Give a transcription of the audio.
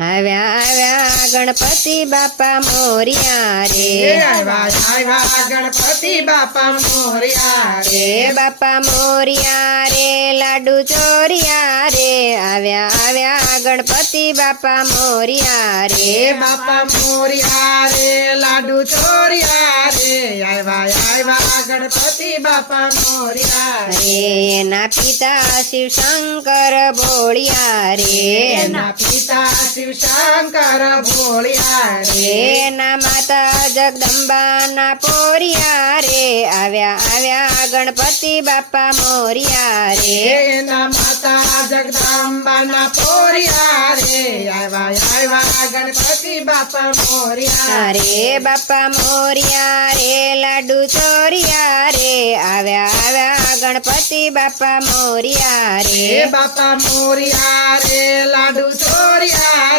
આવ્યા આવ્યા ગણપતિ બાપા મોરિયા રે આવ્યા ગણપતિ બાપા મોરિયા રે બાપા મોરિયા રે લાડુ ચોરિયા રે આવ્યા આવ્યા ગણપતિ બાપા મોરિયા રે બાપા મોરિયા રે લાડુ ચોરિયા રે આવ્યા ગણપતિ બાપા મોરિયા રે એના પિતા શિવશંકર ભોળિયા રે એના પિતા શિવશંકર ભોળિયા રે એના માતા જગદંબાના પોરિયા રે આવ્યા આવ્યા ગણપતિ બાપા મોરિયા રે એના માતા જગદંબાના પોરિયા રે આવ્યા ગણપતિ બાપા મોરિયા રે બાપા મોરિયા રે લાડુ ચોરિયા રે આવ્યા આવ્યા ગણપતિ બાપા મોરિયા રે બાપા મોરિયા રે લાડુ ચોરિયા